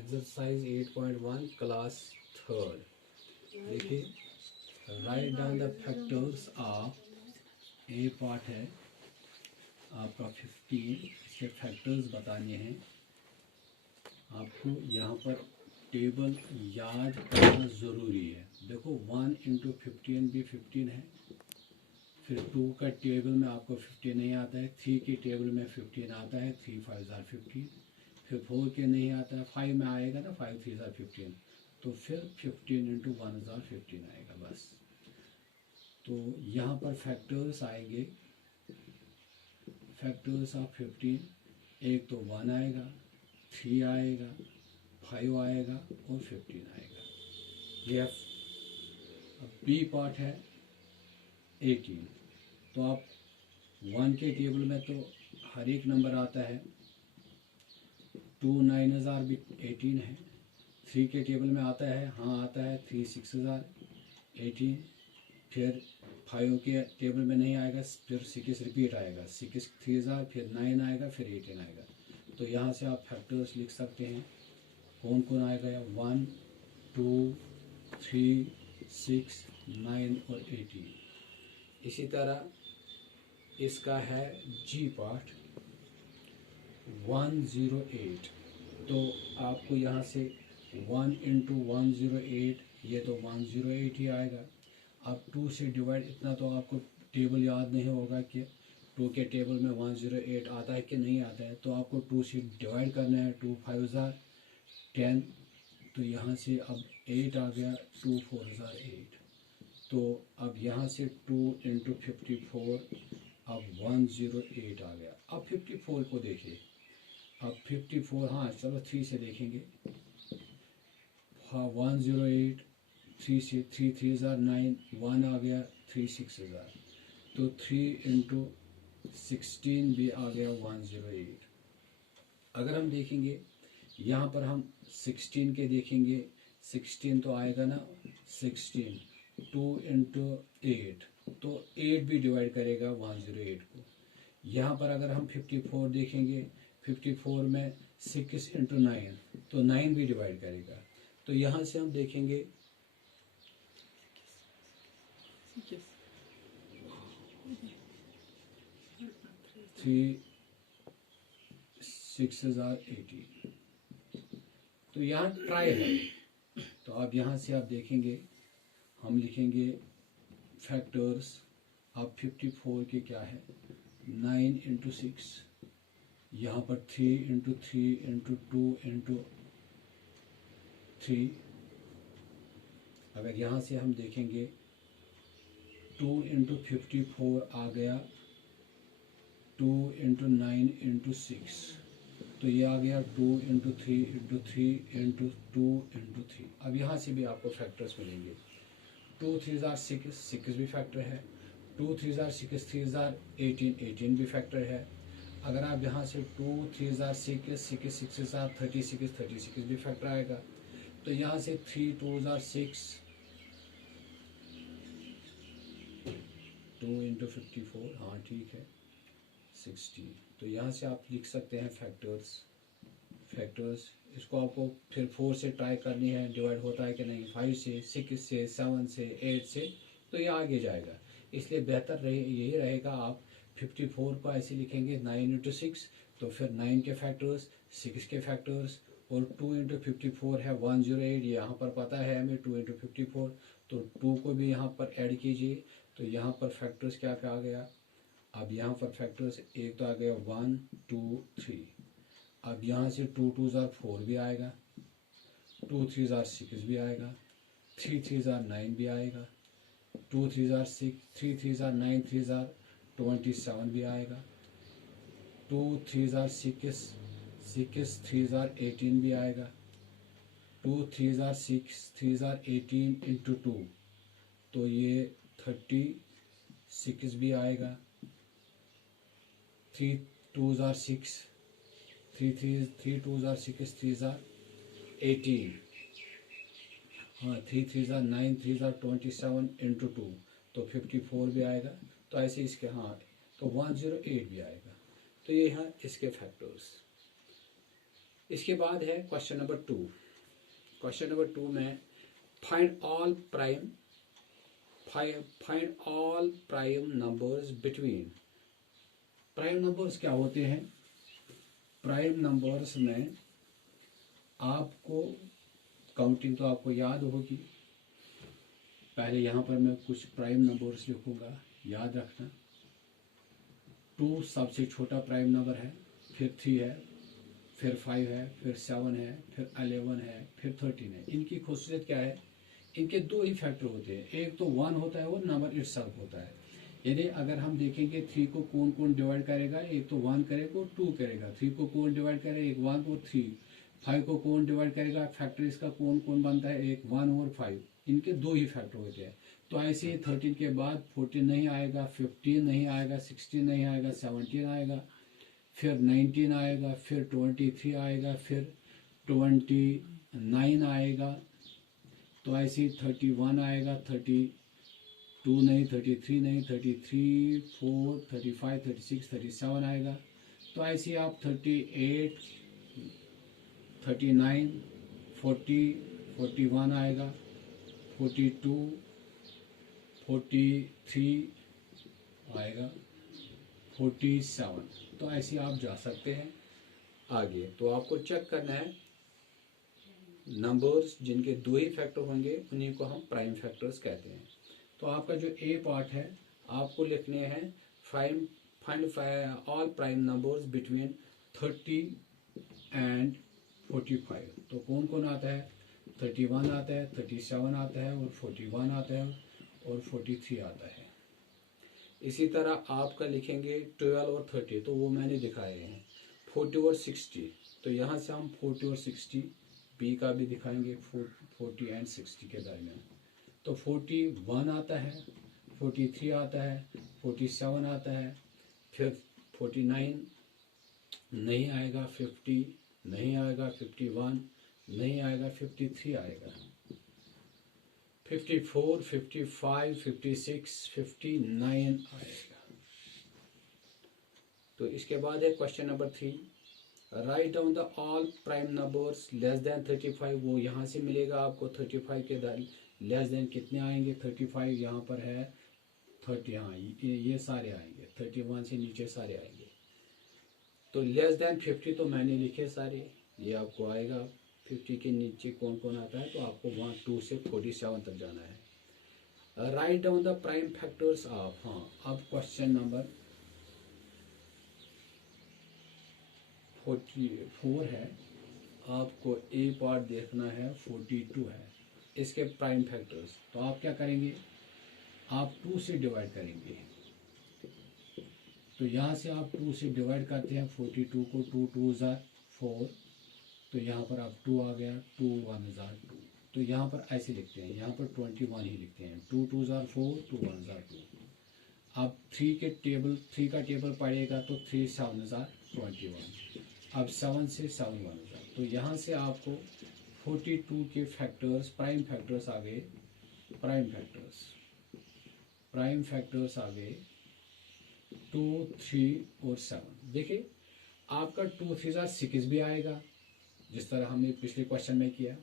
Exercise 8.1 class third. देखिए, write down the factors of a part है आपका 15. इसके फैक्टर्स बताने हैं आपको. यहाँ पर टेबल याद करना ज़रूरी है. देखो 1 इंटू 15 भी 15 है. फिर 2 का टेबल में आपको 15 नहीं आता है. 3 के टेबल में 15 आता है. 3 5 ज़ार 15. फिर 4 के नहीं आता है. 5 में आएगा ना, 5 3 ज़ार 15. तो फिर 15 इंटू 1 ज़ार 15 आएगा बस. तो यहाँ पर फैक्टर्स आएंगे. फैक्टर्स ऑफ 15, एक तो 1 आएगा, 3 आएगा, 5 आएगा और 15 आएगा. ये बी पार्ट है 18. तो आप 1 के टेबल में तो हर एक नंबर आता है. 2 9 हज़ार भी 18 है. 3 के टेबल में आता है, हाँ आता है. 3 6 हज़ार 18. फिर 5 के टेबल में नहीं आएगा. फिर 6 रिपीट आएगा. 6 3 हज़ार, फिर 9 आएगा, फिर 18 आएगा. तो यहाँ से आप फैक्टर्स लिख सकते हैं. कौन कौन आएगा? 1 2 3 6 9 और 18. इसी तरह इसका है जी पार्ट 108. तो आपको यहाँ से 1 इंटू 108, ये तो 108 ही आएगा. अब 2 से डिवाइड, इतना तो आपको टेबल याद नहीं होगा कि 2 के टेबल में 108 आता है कि नहीं आता है. तो आपको 2 से डिवाइड करना है. 2 5 हज़ार 10. तो यहाँ से अब 8 आ गया. 2 4 हज़ार 8. तो अब यहाँ से 2 इंटू 54, अब 108 आ गया. अब 54 को देखिए. अब 54, हाँ चलो 3 से देखेंगे. हाँ 108, 3 से 3 3 हज़ार 9, 1 आ गया. 3 6 हज़ार. तो 3 इंटू 16 भी आ गया 108. अगर हम देखेंगे यहाँ पर, हम 16 के देखेंगे. 16 तो आएगा ना 16. 2 इंटू 8, तो 8 भी डिवाइड करेगा 108 को. यहाँ पर अगर हम 54 देखेंगे, 54 में 6 इंटू 9, तो 9 भी डिवाइड करेगा. तो यहाँ से हम देखेंगे 3 6 हज़ार 18. तो यहाँ ट्राई है. तो अब यहाँ से आप देखेंगे, हम लिखेंगे फैक्टर्स. अब 54 के क्या है? 9 इंटू 6. यहाँ पर 3 इंटू 3 इंटू 2 इंटू 3. अगर यहाँ से हम देखेंगे 2 इंटू 54 आ गया. 2 इंटू 9 इंटू 6. तो ये आ गया 2 इंटू 3 इंटू 3 इंटू 2 इंटू 3. अब यहाँ से भी आपको फैक्टर्स मिलेंगे. 2 3 हज़ार 6, 6 भी फैक्टर है. 2 3 हज़ार 6 3 हज़ार 18, 18 भी फैक्टर है. अगर आप यहाँ से 2 3 हज़ार 6 6 6 हज़ार 36, 36 भी फैक्टर आएगा. तो यहाँ से 3 2 हज़ार 6, 2 इंटू 54, हाँ ठीक है 60. तो यहाँ से आप लिख सकते हैं फैक्टर्स. इसको आपको फिर 4 से ट्राई करनी है, डिवाइड होता है कि नहीं. 5 से, 6 से, 7 से, 8 से, तो ये आगे जाएगा. इसलिए बेहतर यही रहेगा आप 54 को ऐसे लिखेंगे 9 इंटू 6. तो फिर 9 के फैक्टर्स, 6 के फैक्टर्स, और 2 इंटू 54 है 108. यहाँ पर पता है हमें 2 इंटू 54. तो 2 को भी यहाँ पर ऐड कीजिए. तो यहाँ पर फैक्टर्स क्या क्या आ गया? अब यहाँ पर फैक्टर्स एक तो आ गया 1 2 3. अब यहाँ से 2 2 हज़ार 4 भी आएगा. 2 3 हज़ार 6 भी आएगा. 3 3 हज़ार 9 भी आएगा. 2 3 हज़ार 6, 3 3 हज़ार 9, 3 हज़ार 27 भी आएगा. 2 3 हज़ार 6 6 3 हज़ार 18 भी आएगा. 2 3 हज़ार 6 3 हज़ार 18 इंटू 2, तो ये 36 भी आएगा. 3 2 हज़ार 6 3 2 हज़ार 6 3 हज़ार 18, हाँ 3 3 हज़ार 9 3 हज़ार 27 इंटू 2, तो 54 भी आएगा. तो ऐसे इसके, हाँ तो 108 भी आएगा. तो ये यहाँ इसके फैक्टर्स. इसके बाद है क्वेश्चन नंबर 2। क्वेश्चन नंबर 2 में find all prime numbers between. Prime numbers क्या होते हैं? प्राइम नंबर्स में आपको काउंटिंग तो आपको याद होगी। पहले यहाँ पर मैं कुछ प्राइम नंबर्स लिखूंगा, याद रखना। 2 सबसे छोटा प्राइम नंबर है, फिर 3 है, फिर 5 है, फिर 7 है, फिर 11 है, फिर 13 है। इनकी खूसियत क्या है? इनके 2 ही फैक्टर होते हैं। एक तो 1 होता है, वो नंबर इटसेल्फ होता है। यानी अगर हम देखेंगे 3 को कौन कौन डिवाइड करेगा, एक तो 1 करेगा और 2 करेगा। 3 को कौन डिवाइड करेगा, एक 1 और 3। 5 को कौन डिवाइड करेगा, फैक्टर इसका कौन कौन बनता है, एक 1 और 5। इनके 2 ही फैक्टर होते हैं। तो ऐसे ही 13 के बाद 14 नहीं आएगा, 15 नहीं आएगा, 16 नहीं आएगा, 17 आएगा, फिर 19 आएगा, फिर 23 आएगा, फिर 29 आएगा। तो ऐसे ही 31 आएगा, 32 नहीं, 33 नहीं, 33, 4, 35, 36, 37 आएगा। तो ऐसे ही आप 38, 39, 40, 41 आएगा, 42, 43 आएगा, 47। तो ऐसे आप जा सकते हैं आगे। तो आपको चेक करना है नंबर्स जिनके 2 ही फैक्टर होंगे, उन्हीं को हम प्राइम फैक्टर्स कहते हैं। तो आपका जो ए पार्ट है, आपको लिखने हैं find all prime numbers between 30 and 45। तो कौन कौन आता है? 31 आता है, 37 आता है, और 41 आता है, और 43 आता है। इसी तरह आपका लिखेंगे 12 और 30, तो वो मैंने दिखाए हैं। 40 और 60, तो यहाँ से हम 40 और 60 बी का भी दिखाएंगे, 40 एंड 60 के दरमियान। तो 41 आता है, 43 आता है, 47 आता है, फिर 49 नहीं आएगा, 50 नहीं आएगा, 51 नहीं आएगा, 53 आएगा, 54, 55, 56, 59 आएगा। तो इसके बाद है question number 3। Right down the all prime numbers less than 35। वो यहाँ से मिलेगा आपको 35 के लेस देन कितने आएंगे? 35 यहाँ पर है 30, हाँ ये सारे आएंगे, 31 से नीचे सारे आएंगे। तो लेस देन 50 तो मैंने लिखे सारे, ये आपको आएगा। 50 के नीचे कौन कौन आता है, तो आपको वहाँ 2 से 47 तक जाना है। Right down the prime factors of. हाँ, अब क्वेश्चन नंबर 44 है। आपको ए पार्ट देखना है, 42 है, इसके प्राइम फैक्टर्स। तो आप क्या करेंगे, आप 2 से डिवाइड करेंगे। तो यहाँ से आप 2 से डिवाइड करते हैं 42 को। 2 2 ज़ा 4, तो यहाँ पर आप 2 आ गया, 2 1 ज़ा 2। तो यहाँ पर ऐसे लिखते हैं, यहाँ पर 21 ही लिखते हैं। 2 2 ज़ा 4, 2 1 ज़ा 2। अब 3 का टेबल पड़ेगा, तो 3 7 ज़ा 21। अब 7 से 7 1 ज़ा। तो यहाँ से आपको 42 के फैक्टर्स, प्राइम फैक्टर्स आ गए। प्राइम फैक्टर्स आ गए 2, 3 और 7। देखिए आपका 2 3 ज़ा 6 भी आएगा, जिस तरह हमने पिछले क्वेश्चन में किया।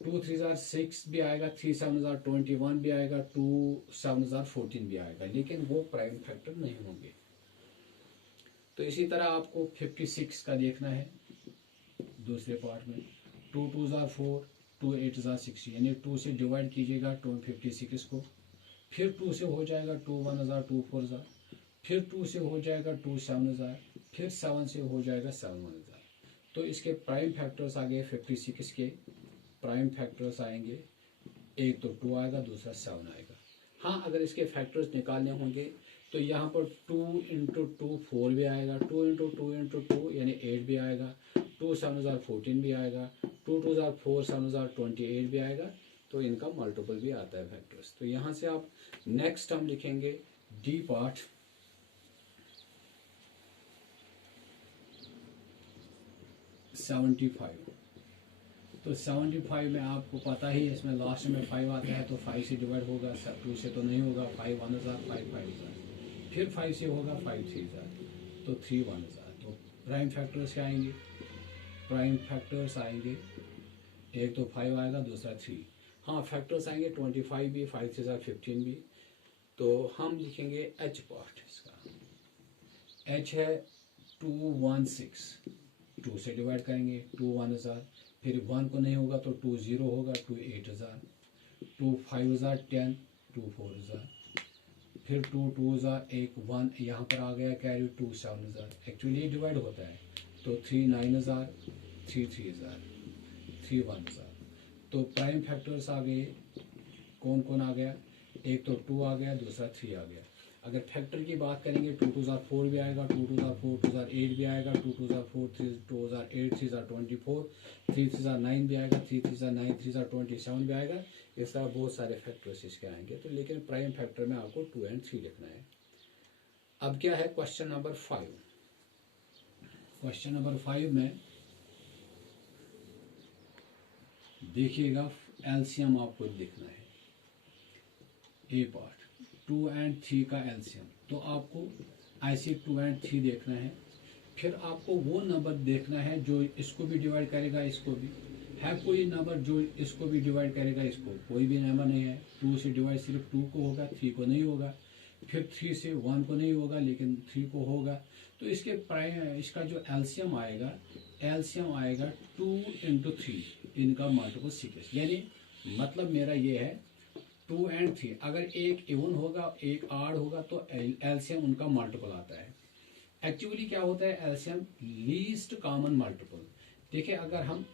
2 3 ज़ा 6 भी आएगा, 3 7 ज़ा 21 भी आएगा, 2 7 ज़ा 14 भी आएगा, लेकिन वो प्राइम फैक्टर नहीं होंगे। तो इसी तरह आपको 56 का देखना है दूसरे पार्ट में। 2 2 ज़ा 4, 2 8 ज़ा 60, यानी 2 से डिवाइड कीजिएगा 256 को। फिर 2 से हो जाएगा 2 1 ज़ा 2 4 ज़ा, फिर 2 से हो जाएगा 2 7 ज़ा, फिर 7 से हो जाएगा 7 1 ज़ा। तो इसके प्राइम फैक्टर्स आ गए 56 के। प्राइम फैक्टर्स आएंगे, एक तो 2 आएगा, दूसरा 7 आएगा। हाँ, अगर इसके फैक्टर्स निकालने होंगे तो यहाँ पर 2 इंटू 2 4 भी आएगा, 2 इंटू 2 इंटू 2 यानी 8 भी आएगा, 2 7 ज़ा 14 भी आएगा, 2 2 ज़ा 4 7 ज़ा 28 भी आएगा। तो इनका मल्टीपल भी आता है फैक्टर्स। तो यहाँ से आप नेक्स्ट हम लिखेंगे डी पार्ट। तो 75 में आपको पता ही, इसमें लास्ट में 5 आता है, तो 5 से डिवाइड होगा, 2 से तो नहीं होगा। 5 1 ज़ा 5 5 ज़ा, फिर 5 से होगा 5 3 ज़ा, तो 3 1 ज़ा। तो प्राइम फैक्टर्स क्या आएंगे? प्राइम फैक्टर्स आएंगे, एक तो 5 आएगा, दूसरा 3। हाँ, फैक्टर्स आएंगे 25 भी, 5 से 15 भी। तो हम लिखेंगे एच पार्ट इसका। एच है 216, 2 से डिवाइड करेंगे, 2 1000, फिर 1 को नहीं होगा तो 2 0 होगा, 2 8000, 2 5000 10, 2 4000, फिर 2 2000, एक 1 यहाँ पर आ गया कैरी, 2 7000। एक्चुअली डिवाइड होता है, तो 3 9000, 3 3000, 3 1000। तो प्राइम फैक्टर्स आ गए, कौन कौन आ गया, एक तो 2 आ गया, दूसरा 3 आ गया। अगर फैक्टर की बात करेंगे 2 2004 भी आएगा, 2 2004 2008 भी आएगा, 2 2004 2008 3024, 3 3009 भी आएगा, 3 3009 3027 भी आएगा। इस तरह बहुत सारे फैक्टर्स इसके आएंगे। तो लेकिन प्राइम फैक्टर में आपको 2 और 3 लिखना है। अब क्या है क्वेश्चन नंबर 5। क्वेश्चन नंबर 5 में देखिएगा एलसीएम आपको लिखना है। ए पार्ट 2 और 3 का एलसीएम, तो आपको ऐसे 2 और 3 देखना है। फिर आपको वो नंबर देखना है जो इसको भी डिवाइड करेगा, इसको भी। है कोई नंबर जो इसको भी डिवाइड करेगा, इसको कोई भी नंबर नहीं है। 2 से डिवाइड सिर्फ 2 को होगा, 3 को नहीं होगा। फिर 3 से 1 को नहीं होगा, लेकिन 3 को होगा। तो इसके इसका जो एलसीएम आएगा, एलसीएम आएगा 2 इंटू 3, इनका मल्टीपल 6। यानी मतलब मेरा ये है 2 और 3, अगर एक इवन होगा, एक आड होगा, तो एलसीएम उनका मल्टीपल आता है। एक्चुअली क्या होता है एलसीएम, लीस्ट कॉमन मल्टीपल। देखिए अगर हम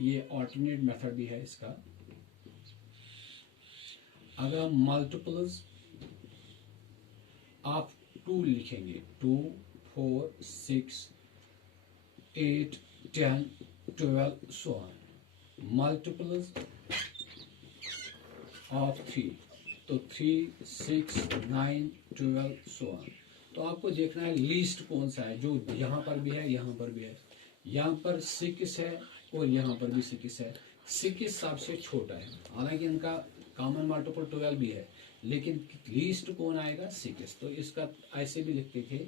ये ऑल्टरनेट मेथड भी है इसका। अगर हम मल्टीपल्स आप 2 लिखेंगे, 2 4 6 8 10 12 so on, मल्टीपल्स ऑफ 3, तो 3 6 9 12 so on। तो आपको देखना है लीस्ट कौन सा है, जो यहाँ पर भी है, यहाँ पर भी है। यहाँ पर 6 है और यहाँ पर भी 6 है। 6 सबसे छोटा है, हालांकि इनका कॉमन मल्टीपल 12 भी है, लेकिन लीस्ट कौन आएगा 6। तो इसका ऐसे भी लिखते थे,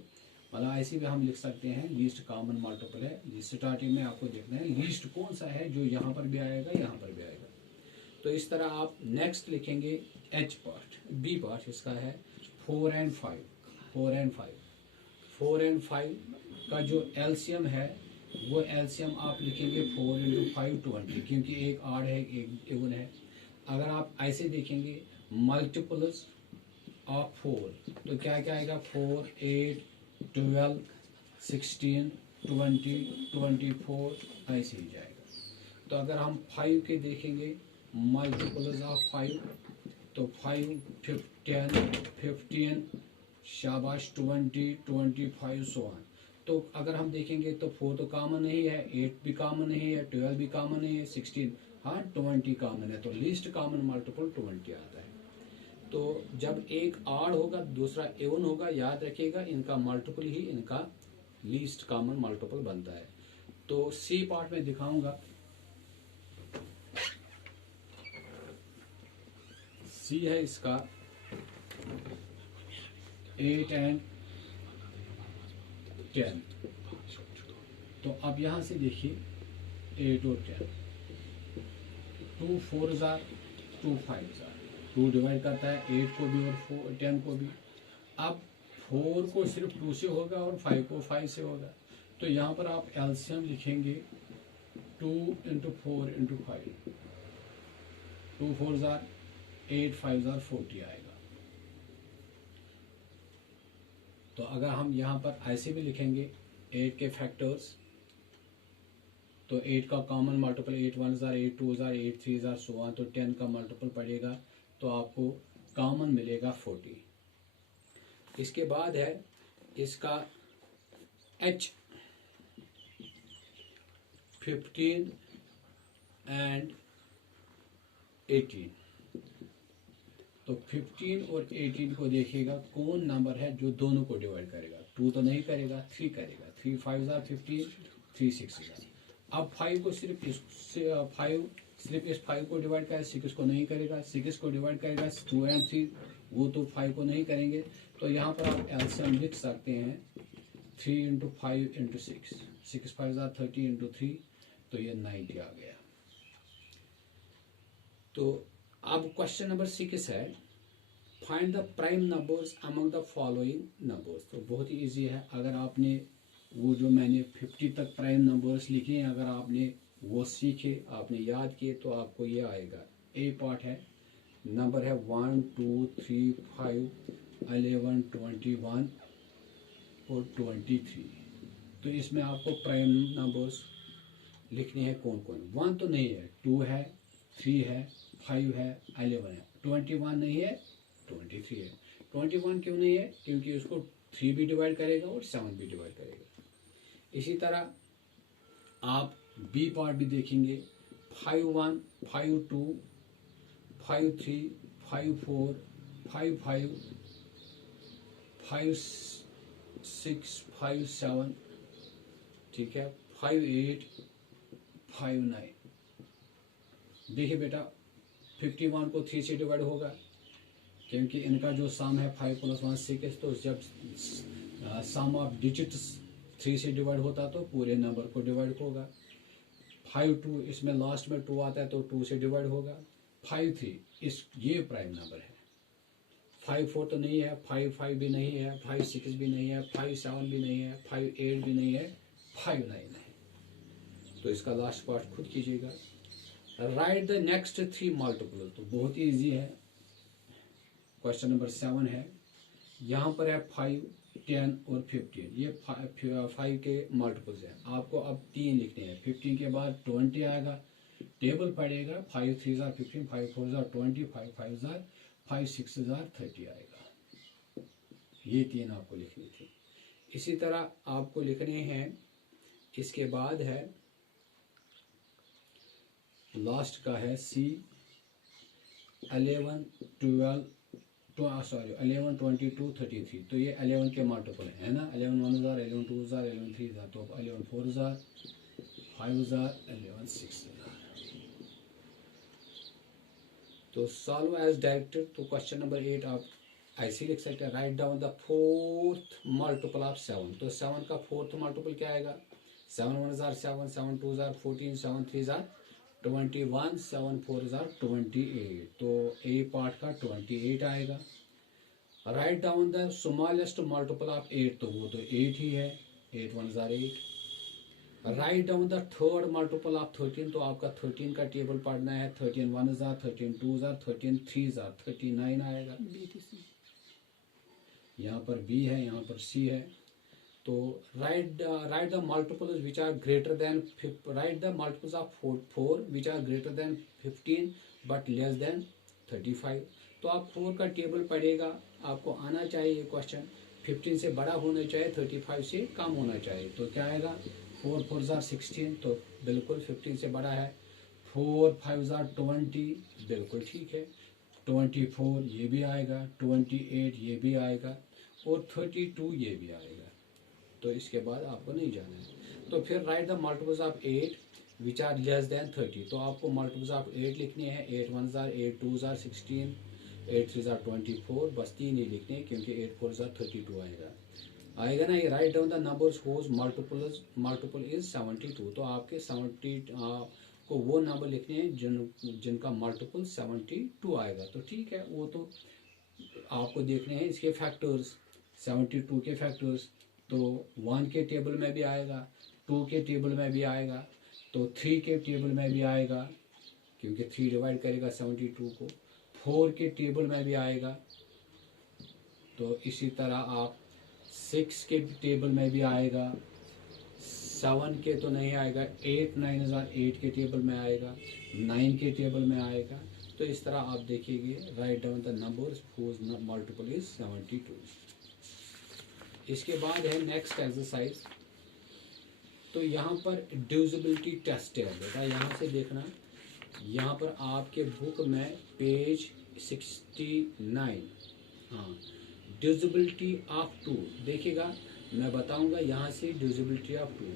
मतलब ऐसे भी हम लिख सकते हैं, लीस्ट कॉमन मल्टीपल है। स्टार्टिंग में आपको देखना है लीस्ट कौन सा है, जो यहाँ पर भी आएगा, यहाँ पर भी आएगा। तो इस तरह आप नेक्स्ट लिखेंगे एच पार्ट। बी पार्ट इसका है 4 और 5। 4 और 5, 4 और 5 का जो एलसीएम है, वो एलसीएम आप लिखेंगे 4 इंटू 5 20, क्योंकि एक आड है, एक इवन है। अगर आप ऐसे देखेंगे मल्टीपल्स ऑफ 4, तो क्या क्या आएगा, 4 8 12 16 20 24, ऐसे ही जाएगा। तो अगर हम 5 के देखेंगे मल्टीपल्स ऑफ 5, तो 5 10 15, शाबाश 20 25 so on। तो अगर हम देखेंगे तो 4 तो कॉमन नहीं है, 8 भी कॉमन नहीं है, 12 भी कॉमन नहीं है, 16, हाँ 20 कॉमन है। तो लीस्ट कॉमन मल्टीपल 20 आता है। तो जब एक आड होगा, दूसरा इवन होगा, याद रखिएगा इनका मल्टीपल ही इनका लीस्ट कॉमन मल्टीपल बनता है। तो सी पार्ट में दिखाऊंगा। सी है इसका 8 और 10। तो अब यहां से देखिए 8 और 10, 2 4 2 5, 2 डिवाइड करता है 8 को भी और 10 को भी। अब 4 को सिर्फ 2 से होगा और 5 को 5 से होगा। तो यहाँ पर आप एलसीएम लिखेंगे 2 इंटू 4 इंटू 5, 2 4 8 5 40 आएगा। तो अगर हम यहाँ पर ऐसे भी लिखेंगे 8 के फैक्टर्स, तो 8 का कॉमन मल्टीपल 8 1 8 2 8 3 so on, तो 10 का मल्टीपल पड़ेगा, तो आपको कॉमन मिलेगा 40। इसके बाद है इसका H 15 और 18। तो 15 और 18 को देखिएगा कौन नंबर है जो दोनों को डिवाइड करेगा। 2 तो नहीं करेगा, 3 करेगा। 3 5 15, 3 6। अब 5 को सिर्फ इस 5 को डिवाइड करेगा, 6 को नहीं करेगा। 6 को डिवाइड करेगा 2 और 3, वो तो 5 को नहीं करेंगे। तो यहाँ पर आप एलसीएम लिख सकते हैं 3 इंटू 5 इंटू 6, 6 5 ज़ार 30 इंटू 3, तो ये 90 आ गया। तो अब क्वेश्चन नंबर 6 है, find the prime numbers among the following numbers. तो बहुत ही ईजी है। अगर आपने वो जो मैंने 50 तक प्राइम नंबर्स लिखे हैं, अगर आपने वो सीखे, आपने याद किए, तो आपको ये आएगा। ए पार्ट है, नंबर है 1 2 3 5 11 21 और 23। तो इसमें आपको प्राइम नंबर्स लिखने हैं कौन कौन। 1 तो नहीं है, 2 है, 3 है, 5 है, 11 है। 21 नहीं है, 23 है। 21 क्यों नहीं है? क्योंकि उसको 3 भी डिवाइड करेगा और 7 भी डिवाइड करेगा। इसी तरह आप बी पार्ट भी देखेंगे, 5 1 5 2 5 3 5 4 5 5 5 6 5 7, ठीक है, 5 8 5 9। देखिए बेटा, 51 को 3 से डिवाइड होगा, क्योंकि इनका जो सम है 5 + 1 6। तो जब सम ऑफ डिजिट्स 3 से डिवाइड होता तो पूरे नंबर को डिवाइड होगा। 5 2, इसमें लास्ट में 2 आता है तो 2 से डिवाइड होगा। 5 3, ये प्राइम नंबर है। 5 4 तो नहीं है, 5 5 भी नहीं है, 5 6 भी नहीं है, 5 7 भी नहीं है, 5 8 भी नहीं है, 5 9 है। तो इसका लास्ट पार्ट खुद कीजिएगा। Right the next 3 multiple. तो बहुत ही ईजी है। क्वेश्चन नंबर 7 है, यहाँ पर है 5 10 और 15। ये 5 के मल्टीपल्स है। आपको अब 3 लिखने हैं। 15 के बाद 20 आएगा, टेबल पड़ेगा। 5 3 ज़ार 15, 5 4 ज़ार 20, 5 5 ज़ार 5 6 ज़ार 30 आएगा। ये 3 आपको लिखनी थी। इसी तरह आपको लिखने हैं, इसके बाद है लास्ट का है सी 11 12 11 22 33। तो ये 11 के मल्टीपल है ना। 11 1 ज़ार 11 2 ज़ार 11 3 ज़ार, तो 11 4 ज़ार 5 ज़ार 11 6 ज़ार। तो सॉल्व एज डायरेक्टेड। तो क्वेश्चन नंबर 8 आप ऐसे लिख सकते हैं, right down the 4th multiple of 7। तो 7 का 4th मल्टीपल क्या आएगा? 7 1 ज़ार 7, 7 2 ज़ार 14, 7 3 ज़ार 21, 7 4 ज़ार 28। तो ए पार्ट का 28 आएगा। Right down the smallest multiple of 8। तो वो तो 8 ही है, 8 1 ज़ार 8। Right down the third multiple of 13। तो आपका 13 का टेबल पढ़ना है। 13 1 ज़ार 13 2 ज़ार 13 3 ज़ार 39 आएगा। यहाँ पर बी है, यहाँ पर सी है। तो write the multiples which are greater than, write the multiples of 4 which are greater than 15 but less than 35। तो आप 4 का टेबल पढ़ेगा, आपको आना चाहिए ये क्वेश्चन। 15 से बड़ा होना चाहिए, 35 से कम होना चाहिए। तो क्या आएगा? 4 4 ज़ार 16, तो बिल्कुल 15 से बड़ा है। 4 5 ज़ार 20, बिल्कुल ठीक है। 24 ये भी आएगा, 28 ये भी आएगा, और 32 ये भी आएगा। तो इसके बाद आपको नहीं जाना है। तो फिर write the multiples of 8 which are less than 30। तो आपको मल्टीपल्स ऑफ 8 लिखने हैं। 8 1 ज़ार 8 2 ज़ार 16, 8 3 ज़ार 24। बस 3 ही लिखने हैं, क्योंकि 8 4 ज़ार 32 आएगा ना। ये write down the numbers whose multiple is 72। तो आपके 70 को वो नंबर लिखने हैं जिनका मल्टीपल 72 आएगा। तो ठीक है, वो तो आपको देखने हैं इसके फैक्टर्स, 72 के फैक्टर्स। तो 1 के टेबल में भी आएगा, 2 के टेबल में भी आएगा, तो 3 के टेबल में भी आएगा, क्योंकि 3 डिवाइड करेगा 72 को। 4 के टेबल में भी आएगा। तो इसी तरह आप 6 के टेबल में भी आएगा। 7 के तो नहीं आएगा। 8 9 ज़ार 8 के टेबल में आएगा। 9 के टेबल में आएगा। तो इस तरह आप देखिए, write down the numbers whose multiple is 72। इसके बाद है नेक्स्ट एक्सरसाइज। तो यहाँ पर डिविजिबिलिटी टेस्ट है बेटा, यहाँ से देखना। यहाँ पर आपके बुक में पेज 69, हाँ, डिविजिबिलिटी ऑफ 2 देखिएगा। मैं बताऊंगा यहाँ से डिविजिबिलिटी ऑफ 2।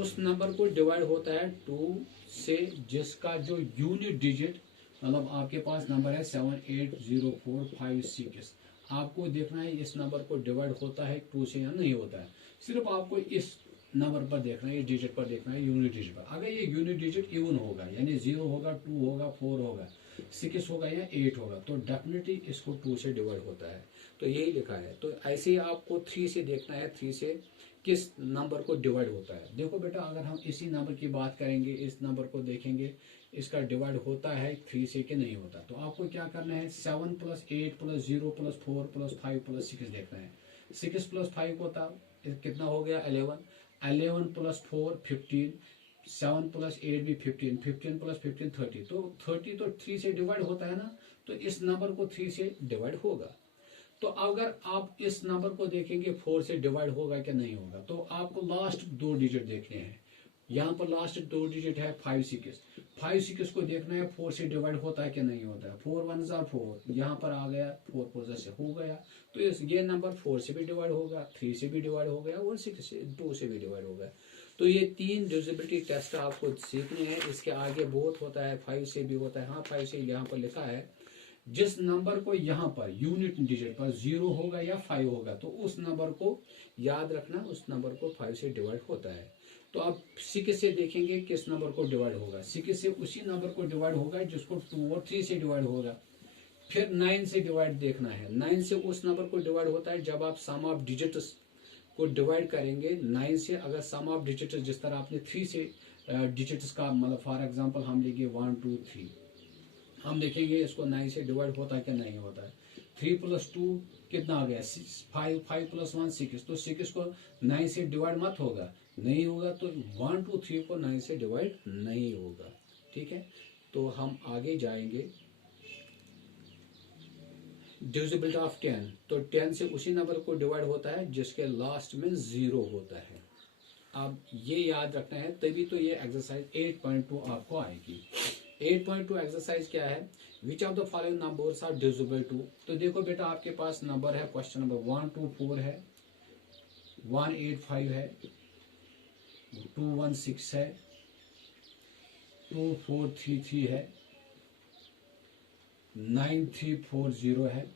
उस नंबर को डिवाइड होता है 2 से जिसका जो यूनिट डिजिट, मतलब आपके पास नंबर है 78045 आपको देखना है इस नंबर को डिवाइड होता है 2 से या नहीं होता है। सिर्फ आपको इस नंबर पर देखना है, इस डिजिट पर देखना है, यूनिट डिजिट पर। अगर ये यूनिट डिजिट इवन होगा यानी 0 होगा, 2 होगा, 4 होगा, 6 होगा या 8 होगा, तो डेफिनेटली इसको 2 से डिवाइड होता है। तो यही लिखा है। तो ऐसे ही आपको 3 से देखना है, 3 से किस नंबर को डिवाइड होता है। देखो बेटा, अगर हम इसी नंबर की बात करेंगे, इस नंबर को देखेंगे, इसका डिवाइड होता है 3 से कि नहीं होता। तो आपको क्या करना है, 7 + 8 + 0 + 4 + 5 + 6 देखना है। 6 + 5 होता कितना हो गया, 11, 11 + 4 15, 7 + 8 भी 15, 15 + 15 30। तो 30 तो 3 से डिवाइड होता है ना, तो इस नंबर को 3 से डिवाइड होगा। तो अगर आप इस नंबर को देखेंगे 4 से डिवाइड होगा कि नहीं होगा, तो आपको लास्ट 2 डिजिट देखने हैं। यहाँ पर लास्ट 2 डिजिट है 5 6, 5 6 को देखना है 4 से डिवाइड होता है कि नहीं होता है। 4 1 4, यहाँ पर आ गया, 4 4 से हो गया। तो ये नंबर 4 से भी डिवाइड होगा, 3 से भी डिवाइड हो गया और 6 से 2 से भी डिवाइड होगा। तो ये 3 डिविजिबिलिटी टेस्ट आपको सीखने हैं। इसके आगे बहुत होता है, 5 से भी होता है। हाँ, 5 से यहाँ पर लिखा है, जिस नंबर को यहाँ पर यूनिट डिजिट पर 0 होगा या 5 होगा, तो उस नंबर को याद रखना, उस नंबर को 5 से डिवाइड होता है। तो आप 6 से देखेंगे किस नंबर को डिवाइड होगा। 6 से उसी नंबर को डिवाइड होगा जिसको 2 और 3 से डिवाइड होगा। फिर 9 से डिवाइड देखना है। 9 से उस नंबर को डिवाइड होता है जब आप सम ऑफ डिजिट्स को डिवाइड करेंगे 9 से। अगर सम ऑफ डिजिट्स जिस तरह आपने 3 से डिजिट्स का, मतलब फॉर एग्जांपल हम लेंगे 1 2 3, हम देखेंगे इसको 9 से डिवाइड होता है कि नहीं होता है। 3 + 2 कितना आ गया, 6, 5, 5 + 1 6। तो 6 को 9 से डिवाइड मत होगा, नहीं होगा। तो 1 2 3 को 9 से डिवाइड नहीं होगा। ठीक है, तो हम आगे जाएंगे। डिविजिबिलिटी ऑफ 10, तो 10 से उसी नंबर को डिवाइड होता है जिसके लास्ट में 0 होता है। अब ये याद रखना है, तभी तो ये एक्सरसाइज 8.2 आपको आएगी। 8.2 एक्सरसाइज क्या है, which of the following numbers are divisible to. तो देखो बेटा, आपके पास नंबर है, क्वेश्चन नंबर 124 है, 185 है, 216 है, 2433 है, 9340 है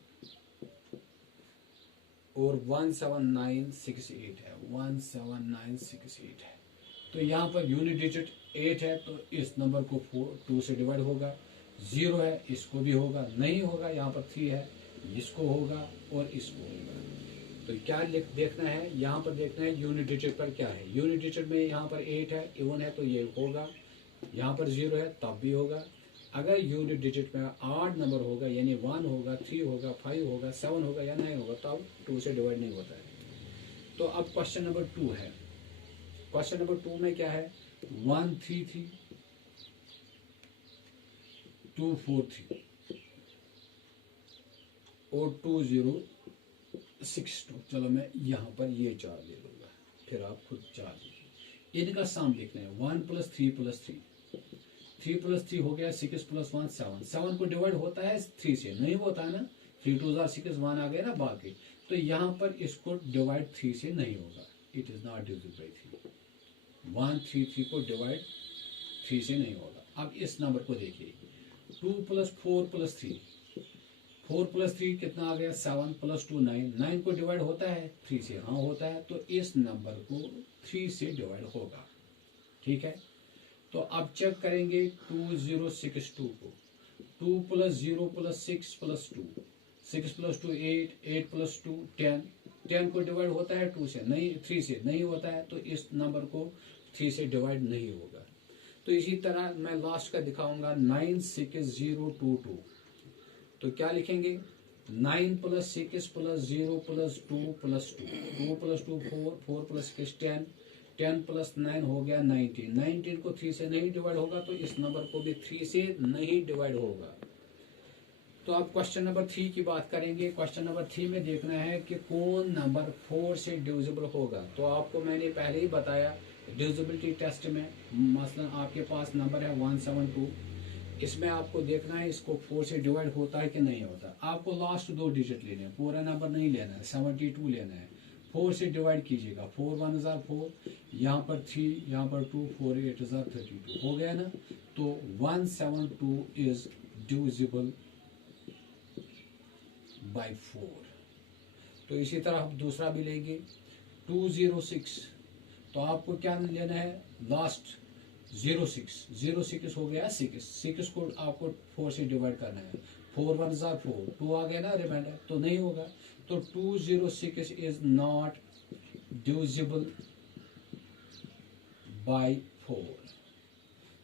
और 17968 है, 17968 है। तो यहाँ पर यूनिट डिजिट 8 है, तो इस नंबर को 2 से डिवाइड होगा। 0 है, इसको भी होगा, नहीं होगा। यहाँ पर 3 है, इसको होगा और इसको होगा। तो क्या देखना है, यहाँ पर देखना है यूनिट डिजिट पर क्या है। यूनिट डिजिट में यहाँ पर 8 है, इवन है, तो ये होगा। यहाँ पर 0 है, तब भी होगा। अगर यूनिट डिजिट में 8 नंबर होगा, यानी 1 होगा, 3 होगा, 5 होगा, 7 होगा या 9 होगा, तब 2 से डिवाइड नहीं होता है। तो अब क्वेश्चन नंबर 2 है। क्वेश्चन नंबर 2 में क्या है, 133 243 और 2062। चलो मैं यहाँ पर ये 4 ले लूँगा, फिर आप खुद 4 लीजिए। इनका सम लिखना है। 1 + 3 + 3, 3 + 3 हो गया 6 + 1 7। 7 को डिवाइड होता है 3 से, नहीं होता है ना। 3 2 6 1 आ गया ना बाकी। तो यहाँ पर इसको डिवाइड 3 से नहीं होगा, it is not divisible by 3। 133 को डिवाइड 3 से नहीं होगा। अब इस नंबर को देखिए, 2 + 4 + 3, 4 + 3 कितना आ गया, 7 + 2 9। 9 को डिवाइड होता है 3 से, हाँ होता है। तो इस नंबर को 3 से डिवाइड होगा। ठीक है, तो अब चेक करेंगे 2062 को। 2 + 0 + 6 + 2, 6 + 2 8, 8 + 2 10। 10 को डिवाइड होता है 2 से, नहीं 3 से नहीं होता है। तो इस नंबर को 3 से डिवाइड नहीं होगा। तो इसी तरह मैं लास्ट का दिखाऊंगा, 96022। तो क्या लिखेंगे, 9 + 6 + 0 + 2 + 2, 2 + 2 4, 4 + 6 10, 10 + 9 हो गया 19। 19 को 3 से नहीं डिवाइड होगा, तो इस नंबर को भी 3 से नहीं डिवाइड होगा। तो अब क्वेश्चन नंबर 3 की बात करेंगे। क्वेश्चन नंबर 3 में देखना है कि कौन नंबर 4 से डिविजिबल होगा। तो आपको मैंने पहले ही बताया, डिविजिबिलिटी टेस्ट में मसलन आपके पास नंबर है 172, इसमें आपको देखना है इसको 4 से डिवाइड होता है कि नहीं होता। आपको लास्ट 2 डिजिट लेने हैं, पूरा नंबर नहीं लेना है, 72 लेना है। 4 से डिवाइड कीजिएगा, 4 1 4, यहाँ पर 3, यहाँ पर 2, 4 8 32 हो गया ना। तो 172 इज डिविजिबल बाई 4। तो इसी तरह हम दूसरा भी लेंगे, 206, तो आपको क्या लेना है, लास्ट 06 हो गया, 6 को आपको 4 से डिवाइड करना है, 4 1 जार 4, 2 आ गया ना रिमाइंडर, तो नहीं होगा। तो 206 इज नॉट डिविजिबल बाय 4।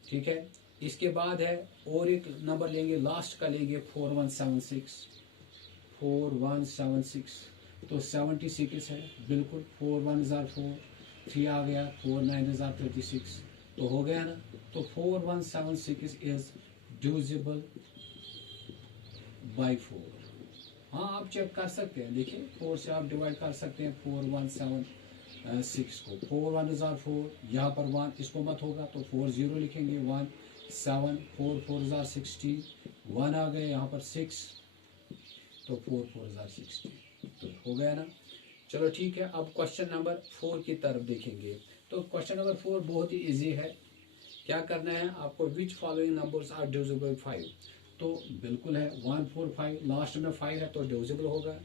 ठीक है, इसके बाद है और एक नंबर लेंगे, लास्ट का लेंगे 4176। तो 76 है बिल्कुल, 4 1 जार 4, 3 आ गया, 4 9 जार 36, तो हो गया ना। तो 4176 इज डिविजिबल बाय 4। हाँ, आप चेक कर सकते हैं, देखिए 4 से आप डिवाइड कर सकते हैं 4176 को। 4 1 जार 4, यहाँ पर 1 इसको मत होगा तो 4 0 लिखेंगे, 1 7, 4 4 जार 60, 1 आ गए यहाँ पर 6, तो 4 4 जार 60, तो हो गया ना। चलो ठीक है, अब क्वेश्चन नंबर 4 की तरफ देखेंगे। तो क्वेश्चन नंबर 4 बहुत ही इजी है। क्या करना है आपको, which following numbers are divisible by 5। तो बिल्कुल है 1 4 5, लास्ट में 5 है तो डिविजिबल होगा।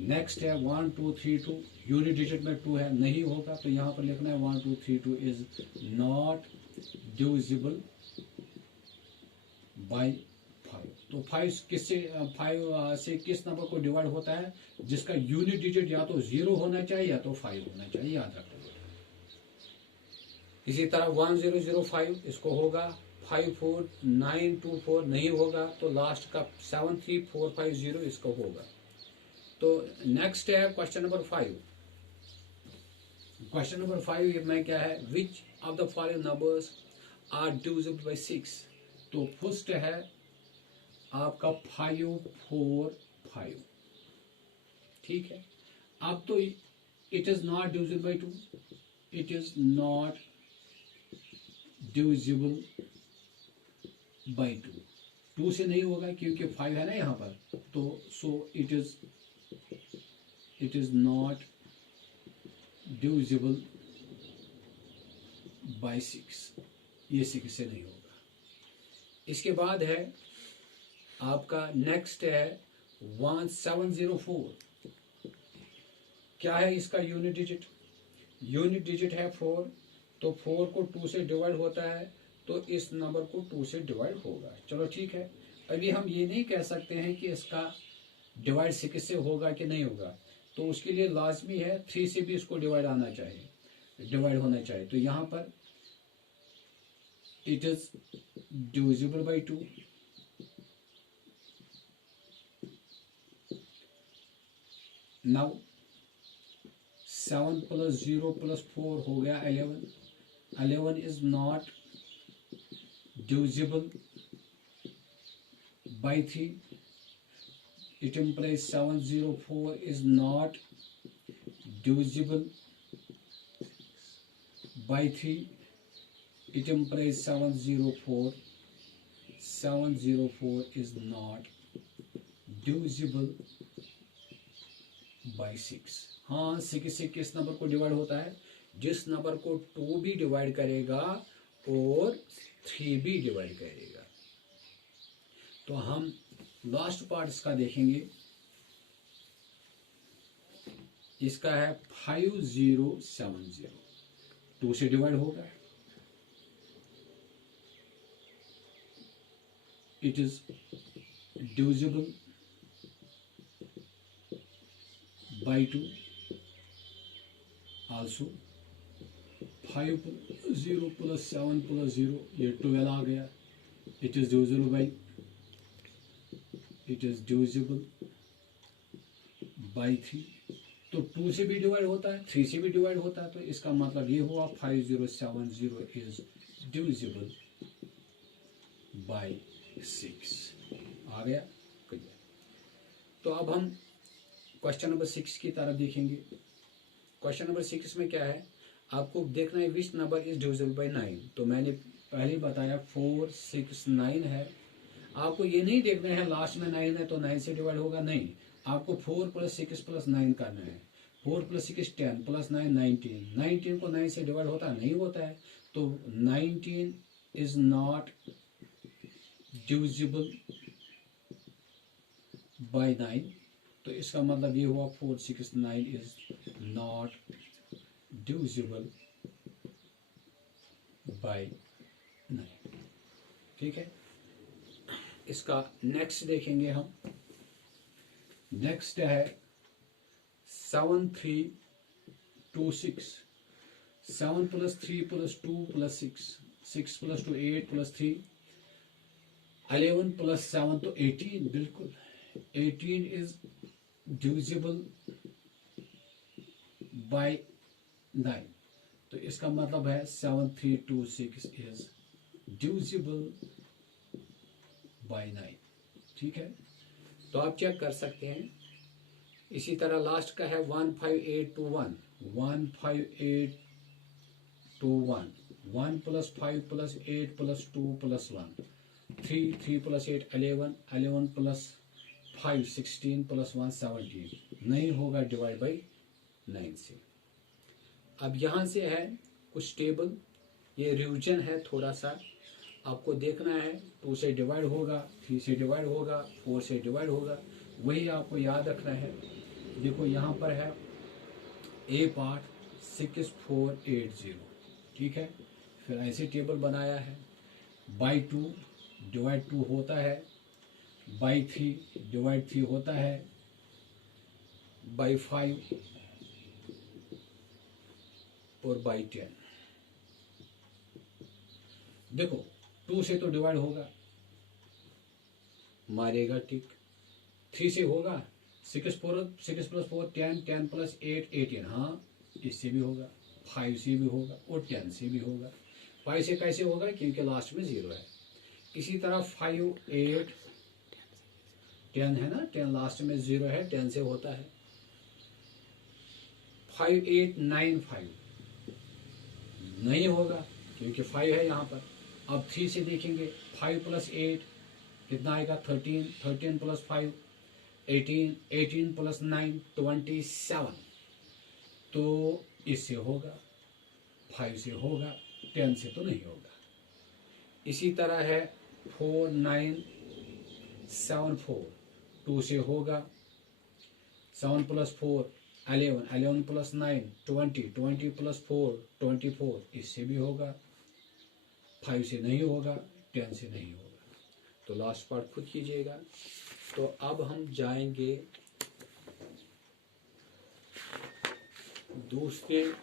नेक्स्ट है 1 2 3 2, यूनिट डिजिट में 2 है, नहीं होगा, तो यहाँ पर लिखना है 1 2 3 2 इज नॉट डिविजिबल बाय 5। तो 5 किससे, 5 से किस नंबर को डिवाइड होता है, जिसका यूनिट डिजिट या तो 0 होना चाहिए या तो 5 होना चाहिए, याद रखना। इसी तरह 1005 इसको होगा, 54924 नहीं होगा, तो लास्ट का 73450 इसको होगा। तो नेक्स्ट है क्वेश्चन नंबर 5। क्वेश्चन नंबर 5 में क्या है, which of the following numbers are divisible by 6। तो फर्स्ट है आपका 545। ठीक है, अब तो it is not divisible by 2, it is not divisible by 2, 2 से नहीं होगा क्योंकि 5 है ना यहाँ पर, तो so it is not divisible by 6, ये 6 से नहीं होगा। इसके बाद है आपका नेक्स्ट है 1704। क्या है इसका यूनिट डिजिट, यूनिट डिजिट है 4, तो 4 को 2 से डिवाइड होता है, तो इस नंबर को 2 से डिवाइड होगा। चलो ठीक है, अभी हम ये नहीं कह सकते हैं कि इसका डिवाइड 6 से होगा कि नहीं होगा, तो उसके लिए लाजमी है 3 से भी इसको डिवाइड आना चाहिए, डिवाइड होना चाहिए। तो यहाँ पर it is divisible by 2। Now 7 + 0 + 4 हो गया 11, 11 is not divisible by 3. It implies 704 is not divisible by 3. It implies 704 is not divisible by 6. हाँ, 6 से किस नंबर को डिवाइड होता है, जिस नंबर को 2 भी डिवाइड करेगा और 3 भी डिवाइड करेगा। तो हम लास्ट पार्ट इसका देखेंगे, इसका है 5070, 2 से डिवाइड होगा, it is divisible by 2 also. 5 + 0 + 7 + 0, ये 12 आ गया, इट इज डिविजिबल बाय 3। तो 2 से भी डिवाइड होता है, 3 से भी डिवाइड होता है, तो इसका मतलब ये हुआ 5070 इज डिविजिबल बाय 6। आ गया क्लियर। तो अब हम क्वेश्चन नंबर 6 की तरफ देखेंगे। क्वेश्चन नंबर 6 में क्या है, आपको देखना है which number is divisible by 9। तो मैंने पहले बताया 4 6 9 है, आपको ये नहीं देखना है लास्ट में 9 है तो 9 से डिवाइड होगा, नहीं, आपको 4 + 6 + 9 करना है। 4 + 6 10 + 9 19, 19 को 9 से डिवाइड होता है, नहीं होता है, तो 19 इज नॉट डिविजिबल बाय 9। तो इसका मतलब ये हुआ 4 6 9 इज नॉट डिविजिबल बाई 9। ठीक है, इसका नेक्स्ट देखेंगे हम। नेक्स्ट है 7326। 7 + 3 + 2 + 6, 6 + 2 8 + 3, 11 + 7 तो 18। बिल्कुल 18 इज डिविजिबल बाय 9। तो इसका मतलब है 7326 इज डिविजिबल बाय 9। ठीक है, तो आप चेक कर सकते हैं। इसी तरह लास्ट का है 15821। 15821, 1 + 5 + 8 + 2 + 1, 3 3 + 8 11, 11 + 5 16 + 1 17। नहीं होगा डिवाइड बाई 9 से। अब यहाँ से है कुछ टेबल, ये रिवीजन है थोड़ा सा, आपको देखना है। 2 से डिवाइड होगा, 3 से डिवाइड होगा, 4 से डिवाइड होगा, वही आपको याद रखना है। देखो यहाँ पर है ए पार्ट 6480। ठीक है, फिर ऐसे टेबल बनाया है। बाई 2 डिवाइड 2 होता है, बाई 3 डिवाइड 3 होता है, बाई 5 और बाई 10। देखो 2 से तो डिवाइड होगा, मारेगा टिक। 3 से होगा, 6 + 4 10, 10 + 8 18। हाँ, इससे भी होगा, 5 से भी होगा और 10 से भी होगा। 5 से कैसे होगा, क्योंकि लास्ट में 0 है। इसी तरह 5 8 10 है ना, 10 लास्ट में 0 है, 10 से होता है। 5 8 9 5 नहीं होगा, क्योंकि 5 है यहाँ पर। अब 3 से देखेंगे, 5 + 8 कितना आएगा, 13, 13 + 5 18, 18 + 9 27। तो इससे होगा, 5 से होगा, 10 से तो नहीं होगा। इसी तरह है 4 9 7 4, 2 से होगा, 7 + 4 11, 11 + 9 20, 20 + 4 24, इससे भी होगा। 5 से नहीं होगा, 10 से नहीं होगा। तो लास्ट पार्ट खुद कीजिएगा। तो अब हम जाएंगे दूसरे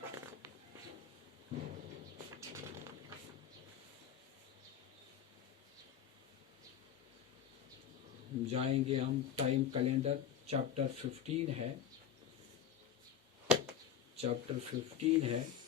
हम टाइम कैलेंडर चैप्टर 15 है। चैप्टर 15 है।